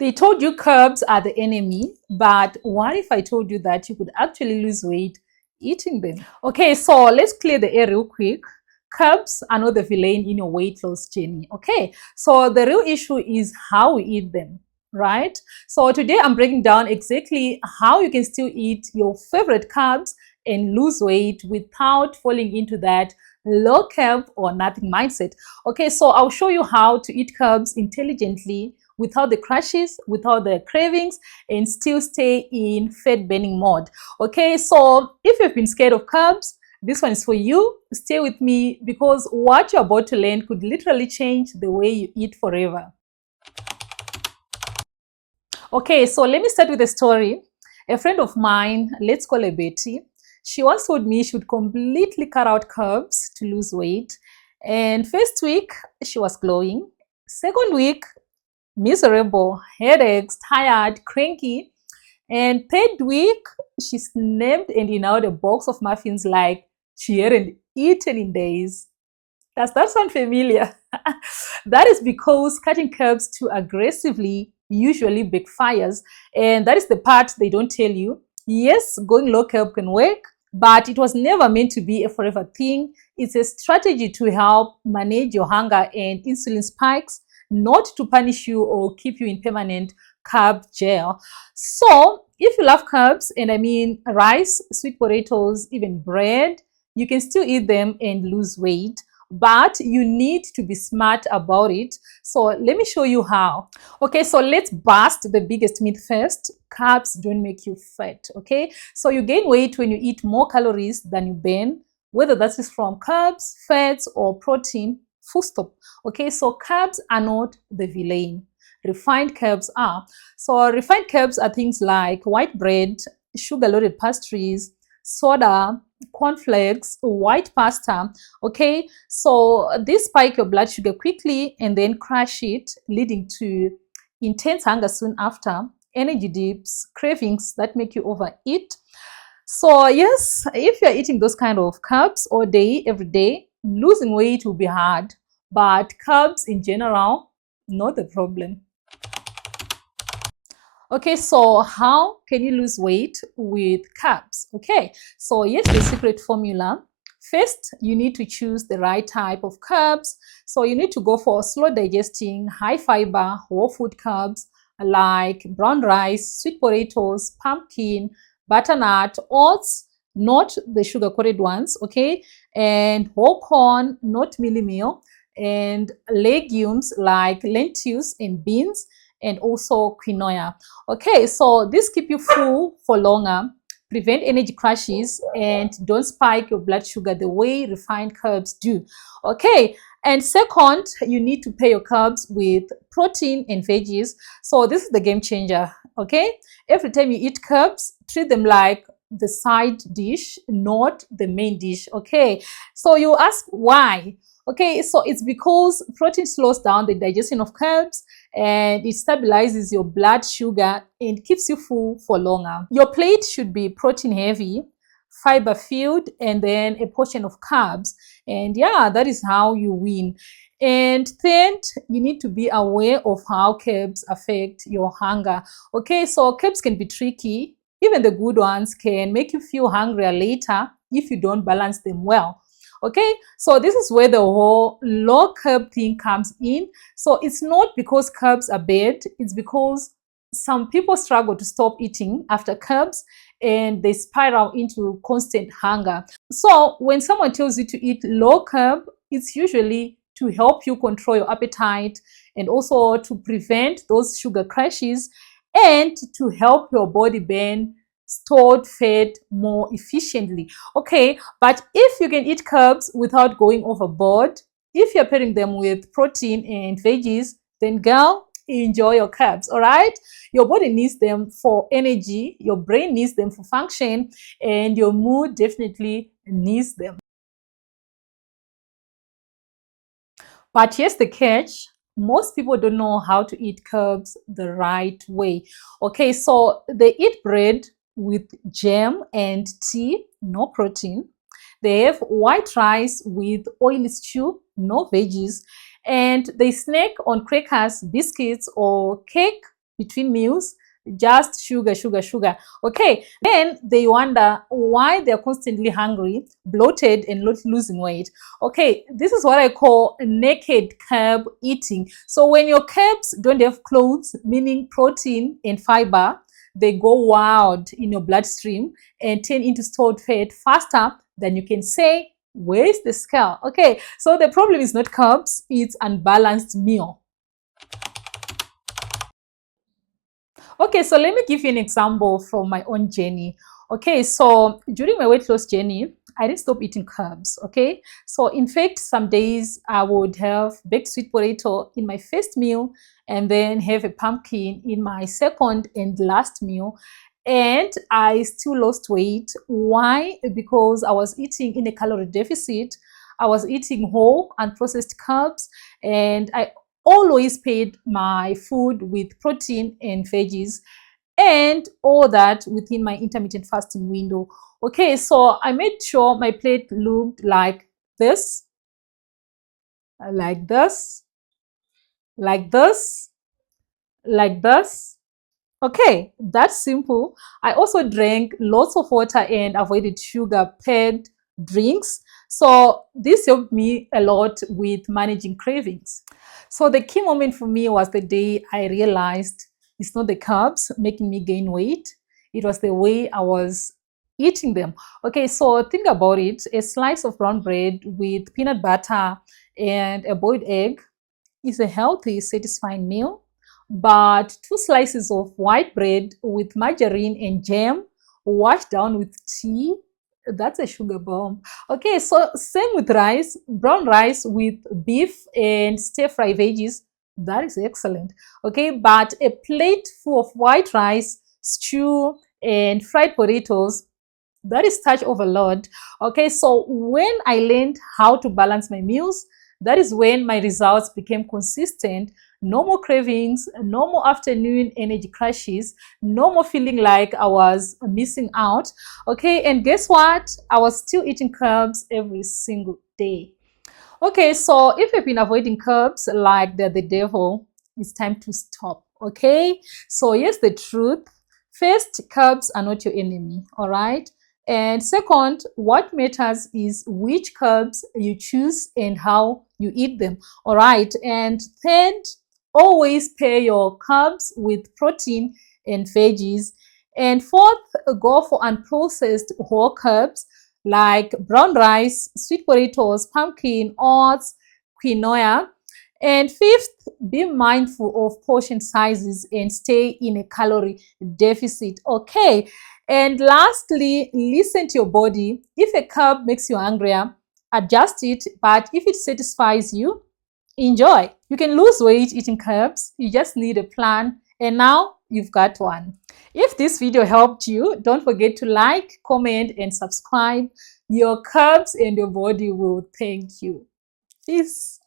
They told you carbs are the enemy, but what if I told you that you could actually lose weight eating them? Okay, so let's clear the air real quick. Carbs are not the villain in your weight loss journey. Okay, so the real issue is how we eat them, right? So today I'm breaking down exactly how you can still eat your favorite carbs and lose weight without falling into that low carb or nothing mindset. Okay, so I'll show you how to eat carbs intelligently without the crashes, without the cravings, and still stay in fat burning mode. Okay, so if you've been scared of carbs, this one is for you. Stay with me because what you're about to learn could literally change the way you eat forever. Okay, so let me start with a story. A friend of mine, let's call her Betty, she once told me she would completely cut out carbs to lose weight. And first week, she was glowing. Second week, miserable, headaches, tired, cranky. And third week, she snapped and in out a box of muffins like she hadn't eaten in days. Does that sound familiar? That is because cutting carbs too aggressively usually backfires. And that is the part they don't tell you. Yes, going low carb can work, but it was never meant to be a forever thing. It's a strategy to help manage your hunger and insulin spikes, not to punish you or keep you in permanent carb jail. So, if you love carbs, and I mean rice, sweet potatoes, even bread, you can still eat them and lose weight, but you need to be smart about it. So let me show you how. Okay, so let's bust the biggest myth first. Carbs don't make you fat. Okay, so you gain weight when you eat more calories than you burn, whether that is from carbs, fats, or protein. Full stop. Okay, so carbs are not the villain. Refined carbs are. So refined carbs are things like white bread, sugar-loaded pastries, soda, cornflakes, white pasta. Okay, so this spike your blood sugar quickly and then crash it, leading to intense hunger soon after, energy dips, cravings that make you overeat. So yes, if you're eating those kind of carbs all day, every day, losing weight will be hard, but carbs in general, not the problem. Okay, so how can you lose weight with carbs? Okay, so here's the secret formula. First, you need to choose the right type of carbs. So you need to go for slow digesting, high fiber, whole food carbs like brown rice, sweet potatoes, pumpkin, butternut, oats, not the sugar coated ones, okay, and whole corn, not mealie meal, and legumes like lentils and beans, and also quinoa. Okay, so this keep you full for longer, prevent energy crashes, and don't spike your blood sugar the way refined carbs do. Okay, and second, you need to pair your carbs with protein and veggies. So this is the game changer. Okay, every time you eat carbs, treat them like the side dish, not the main dish. Okay, so you ask why. Okay, so it's because protein slows down the digestion of carbs and it stabilizes your blood sugar and keeps you full for longer. Your plate should be protein heavy, fiber filled, and then a portion of carbs. And yeah, that is how you win. And third, you need to be aware of how carbs affect your hunger. Okay, so carbs can be tricky. Even the good ones can make you feel hungrier later if you don't balance them well. Okay, so this is where the whole low carb thing comes in. So it's not because carbs are bad, it's because some people struggle to stop eating after carbs and they spiral into constant hunger. So when someone tells you to eat low carb, it's usually to help you control your appetite and also to prevent those sugar crashes and to help your body burn stored fat more efficiently. Okay, but if you can eat carbs without going overboard, if you're pairing them with protein and veggies, then girl, enjoy your carbs. All right, your body needs them for energy, your brain needs them for function, and your mood definitely needs them. But here's the catch. Most people don't know how to eat carbs the right way. Okay, so they eat bread with jam and tea, no protein. They have white rice with oily stew, no veggies. And they snack on crackers, biscuits, or cake, between meals, just sugar, sugar, sugar. Okay, then they wonder why they're constantly hungry, bloated, and not losing weight. Okay, this is what I call naked carb eating. So when your carbs don't have clothes, meaning protein and fiber, they go wild in your bloodstream and turn into stored fat faster than you can say, where's the scale? Okay, so the problem is not carbs, it's unbalanced meal. Okay, so let me give you an example from my own journey. Okay, so during my weight loss journey, I didn't stop eating carbs. Okay, so in fact, some days I would have baked sweet potato in my first meal and then have a pumpkin in my second and last meal. And I still lost weight. Why? Because I was eating in a calorie deficit. I was eating whole unprocessed carbs, and I always paid my food with protein and veggies, and all that within my intermittent fasting window. Okay, so I made sure my plate looked like this, like this, like this, like this. Okay, that's simple. I also drank lots of water and avoided sugar packed drinks. So this helped me a lot with managing cravings. So the key moment for me was the day I realized it's not the carbs making me gain weight, it was the way I was eating them. Okay, so think about it. A slice of brown bread with peanut butter and a boiled egg is a healthy, satisfying meal, but two slices of white bread with margarine and jam washed down with tea, that's a sugar bomb. Okay, so same with rice, brown rice with beef and stir fry veggies, that is excellent. Okay, but a plate full of white rice, stew, and fried potatoes, that is starch overload. Okay, so when I learned how to balance my meals, that is when my results became consistent. No more cravings, no more afternoon energy crashes, no more feeling like I was missing out. Okay, and guess what? I was still eating carbs every single day. Okay, so if you've been avoiding carbs like they're the devil, it's time to stop. Okay, so here's the truth. First, carbs are not your enemy, all right? And second, what matters is which carbs you choose and how you eat them, all right? And third, always pair your carbs with protein and veggies. And fourth, go for unprocessed whole carbs like brown rice, sweet potatoes, pumpkin, oats, quinoa. And fifth, be mindful of portion sizes and stay in a calorie deficit. Okay. And lastly, listen to your body. If a carb makes you hungrier, adjust it. But if it satisfies you, enjoy. You can lose weight eating carbs. You just need a plan. And now you've got one. If this video helped you, don't forget to like, comment, and subscribe. Your carbs and your body will thank you. Peace.